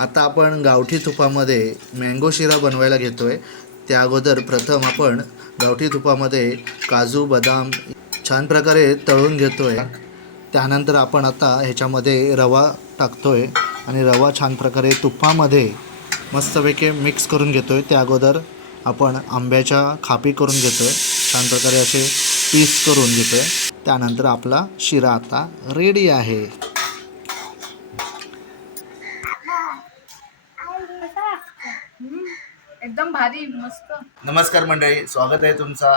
आता आपण गावठी तुपामध्ये मँगो शिरा बनवायला घेतोय। त्या अगोदर प्रथम आपण गावठी तुपामध्ये काजू बदाम छान प्रकारे तळून घेतोय। त्यानंतर आपण आता ह्याच्यामध्ये रवा टाकतोय आणि रवा छान प्रकारे तुपामध्ये मस्तपैकी मिक्स करून घेतोय। त्या अगोदर आपण आंब्याच्या खापी करून घेतोय, छान प्रकारे असे पीस करून घेतोय। त्यानंतर आपला शिरा आता रेडी आहे। एकदम भारी मस्त। नमस्कार मंडळी, स्वागत आहे तुमचा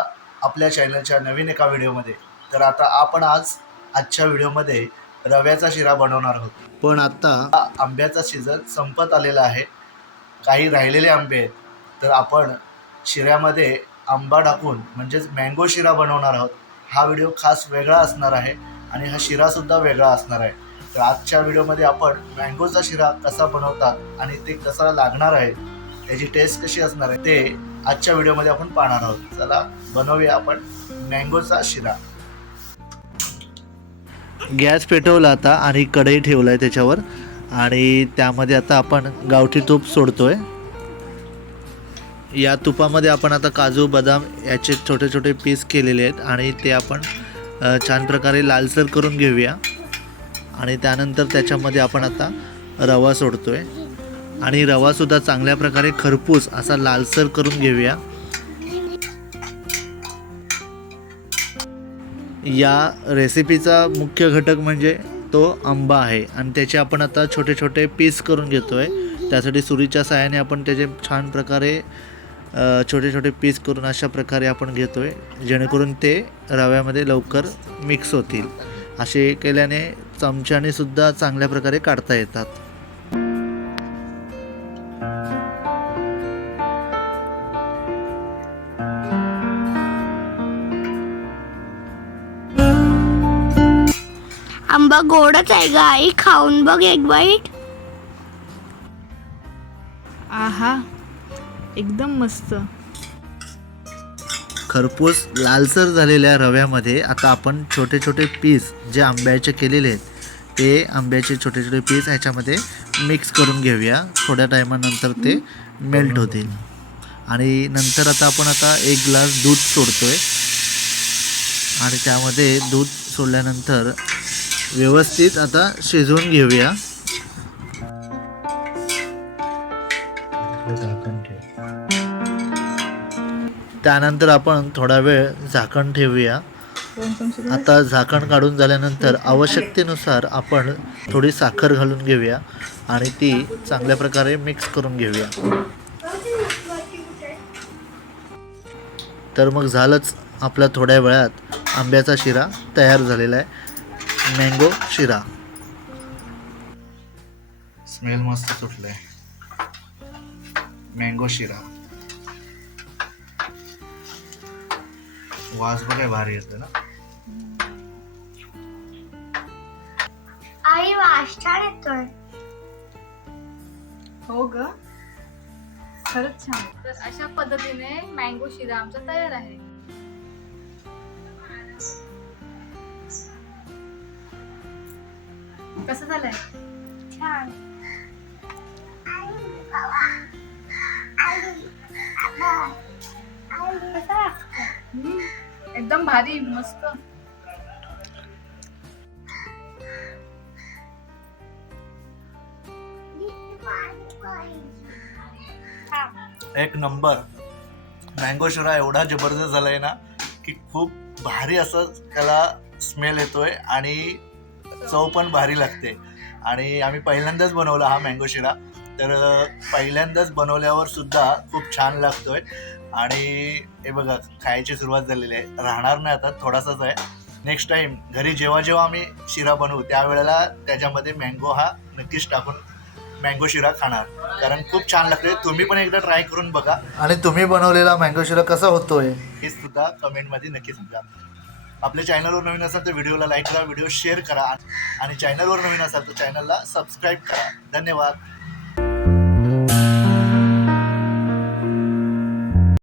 आपल्या चॅनलच्या नवीन एका व्हिडिओमध्ये। तर आता आपण आजच्या व्हिडिओमध्ये रव्याचा शिरा बनवणार आहोत। पण आता आंब्याचा सीझन संपत आलेला आहे, काही राहिलेले आंबे आहेत, तर आपण शिऱ्यामध्ये आंबा टाकून म्हणजेच मँगो शिरा बनवणार आहोत। हा व्हिडिओ खास वेगळा असणार आहे आणि हा शिरासुद्धा वेगळा असणार आहे। तर आजच्या व्हिडिओमध्ये आपण मँगोचा शिरा कसा बनवतात आणि ते कसा लागणार आहे, त्याची टेस्ट कशी असणार आहे ते आजच्या व्हिडिओमध्ये आपण पाहणार आहोत। चला बनवूया आपण मँगोचा शिरा। गॅस पेटवला आता आणि कढई ठेवलाय त्याच्यावर आणि त्यामध्ये आता आपण गावठी तूप सोडतोय। या तुपामध्ये आपण आता काजू बदाम याचे छोटे छोटे पीस केलेले आहेत आणि ते आपण छान प्रकारे लालसर करून घेऊया। आणि त्यानंतर त्याच्यामध्ये आपण आता रवा सोडतोय आणि रवासुद्धा चांगल्या प्रकारे खरपूस असा लालसर करून घेऊया। या रेसिपीचा मुख्य घटक म्हणजे तो आंबा आहे आणि त्याचे आपण आता छोटे छोटे पीस करून घेतोय। त्यासाठी सुरीच्या साहाय्याने आपण त्याचे छान प्रकारे छोटे छोटे पीस करून अशा प्रकारे आपण घेतोय, जेणेकरून ते रव्यामध्ये लवकर मिक्स होतील। असे केल्याने चमच्याने सुद्धा चांगल्या प्रकारे काढता येतात। आंबा गोडच आहे ग आई, खाऊन बघ एक बाईट। आहा, एकदम मस्त। खरपूस लालसर झालेल्या रव्यामध्ये आता आपण छोटे छोटे पीस जे आंब्याचे केलेले आहेत ते आंब्याचे छोटे छोटे पीस ह्याच्यामध्ये मिक्स करून घेऊया। थोड्या टायमानंतर ते मेल्ट होतील आणि नंतर आता आपण एक ग्लास दूध सोडतोय आणि त्यामध्ये दूध सोडल्यानंतर व्यवस्थित आता शिजवून घेऊया। त्यानंतर आपण थोडा वेळ झाकण ठेवूया। आता झाकण काढून झाल्यानंतर आवश्यकतेनुसार आपण थोडी साखर घालून घेऊया आणि ती चांगल्या प्रकारे मिक्स करून घेऊया। तर मग झालंच, आपला थोड्या वेळात आंब्याचा शिरा तयार झालेला आहे, मँगो शिरा। स्मेल मस्त सुटलाय, मँगो शिरा। वास बघा भारी येतो ना। आई वास छान येतोय। हो ग, खरंच छान। तर अशा पद्धतीने मँगो शिरा आमचा तयार आहे। कसं झालंय? छान। एकदम भारी मस्त। एक नंबर। मँगो शिरा एवढा जबरदस्त झालाय ना की खूप भारी असं त्याला स्मेल येतोय आणि चव पण भारी लागते। आणि आम्ही पहिल्यांदाच बनवला हा मँगो शिरा, तर पहिल्यांदाच बनवल्यावर सुद्धा खूप छान लागतोय। आणि हे बघा, खायची सुरुवात झालेली आहे, राहणार नाही आता, थोडासाच आहे। नेक्स्ट टाइम घरी जेव्हा जेव्हा आम्ही शिरा बनवू त्यावेळेला त्याच्यामध्ये मँगो हा नक्कीच टाकून मँगो शिरा खाणार, कारण खूप छान लागते। तुम्ही पण एकदा ट्राय करून बघा आणि तुम्ही बनवलेला मँगो शिरा कसा होतोय हे सुद्धा कमेंटमध्ये नक्की सांगा। आपल्या चॅनलवर नवीन असाल तर व्हिडिओला लाईक करा, व्हिडिओ शेअर करा आणि चॅनलवर नवीन असाल तर चॅनलला सबस्क्राईब करा। धन्यवाद।